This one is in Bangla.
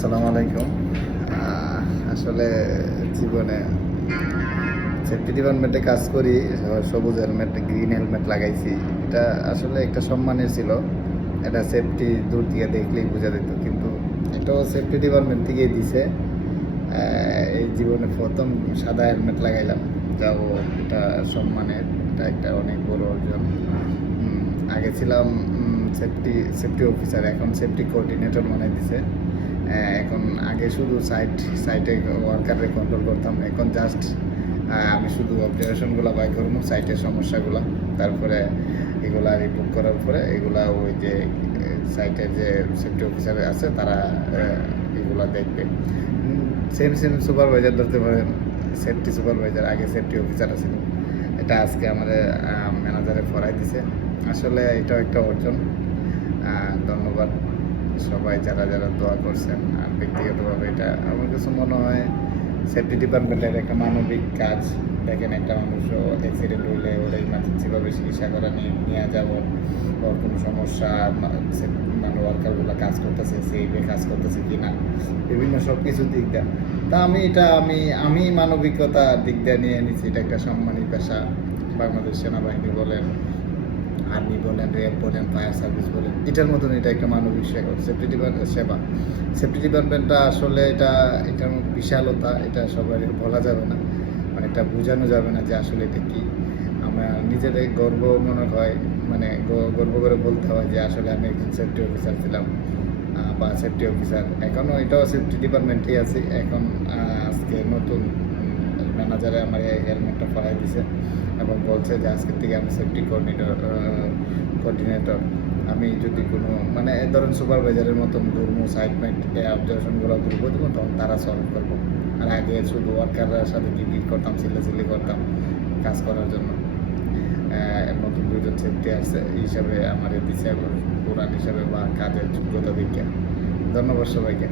আসসালামু আলাইকুম। আসলে জীবনে সেফটি ডিপার্টমেন্টে কাজ করি সবুজ হেলমেট গ্রিন হেলমেট লাগাইছি। এটা আসলে একটা সম্মানের ছিল। এটা সেফটি দূর থেকে দেখলেই বোঝা যেত, কিন্তু এটাও সেফটি ডিপার্টমেন্ট থেকেই দিছে। এই জীবনে প্রথম সাদা হেলমেট লাগাইলাম। যাও, এটা সম্মানের, এটা একটা অনেক বড় অর্জন। আগে ছিলাম সেফটি সেফটি অফিসার এখন সেফটি কোঅর্ডিনেটর বানাই দিছে। এখন আগে শুধু সাইট সাইটে ওয়ার্কারে কন্ট্রোল করতাম, এখন জাস্ট আমি শুধু অবজারভেশনগুলো বাই করব সাইটের সমস্যাগুলো। তারপরে এগুলা রিপোর্ট করার পরে এগুলা ওই যে সাইটের যে সেফটি অফিসার আছে, তারা এগুলা দেখবে। সেম সেম সুপারভাইজার ধরতে পারেন সেফটি সুপারভাইজার আগে সেফটি অফিসার আছে এটা আজকে আমাদের ম্যানেজারে ফরাই দিছে। আসলে এটাও একটা অর্জন। ধন্যবাদ। সবাই যারা যারা দোয়া করছেন, আর ব্যক্তিগতভাবে এটা আমার কাছে মনে হয় সেফটি ডিপার্টমেন্টের একটা মানবিক কাজ। দেখেন একটা মানুষ অ্যাক্সিডেন্ট হইলে ওরা ইমার্জেন্সিভাবে চিকিৎসা করা নিয়ে যাব, ওর কোনো সমস্যা মানে ওয়ার্কারগুলো কাজ করতেছে সেইভাবে কাজ করতেছে কি না বিভিন্ন সব কিছু দিক দিয়ে। তা আমি এটা আমি আমি মানবিকতা দিক দিয়ে নিয়ে নিচ্ছি। এটা একটা সম্মানী পেশা। বাংলাদেশ সেনাবাহিনী বলেন আর্মি বলেন র্যাব বলেন ফায়ার সার্ভিস বলেন এটার মতন এটা একটা মানবিক সেবা, সেফটি ডিপার্টমেন্ট সেবা। সেফটি ডিপার্টমেন্টটা আসলে এটা, এটার বিশালতা, এটা সবাই বলা যাবে না। মানে এটা বোঝানো যাবে না যে আসলে এটা কি। আমার নিজেদের গর্ব মনে হয় মানে গর্ব করে বলতে হয় যে আসলে আমি একজন সেফটি অফিসার ছিলাম বা সেফটি অফিসার। এখনও এটাও সেফটি ডিপার্টমেন্টেই আছি। এখন আজকে নতুন ম্যানেজারে আমার এই হেলমেটটা পরাই দিছে এবং বলছে যে আজকের থেকে আমি সেফটি কোঅর্ডিনেটর কোঅর্ডিনেটর আমি যদি কোনো মানে এই ধরেন সুপারভাইজারের মতন ঘুরবো সাইড মাইট অবজারভেশনগুলো ঘুরবো দেবো তখন তারা সলভ করব। আর আগে শুধু ওয়ার্কাররা সাথে কি করতাম চিল্লাচিল্লি করতাম কাজ করার জন্য। নতুন দুজন সেফটি এই হিসাবে আমার দিচ্ছে পুরান হিসাবে বা কাজের যোগ্যতা দিকে। ধন্যবাদ সবাইকে।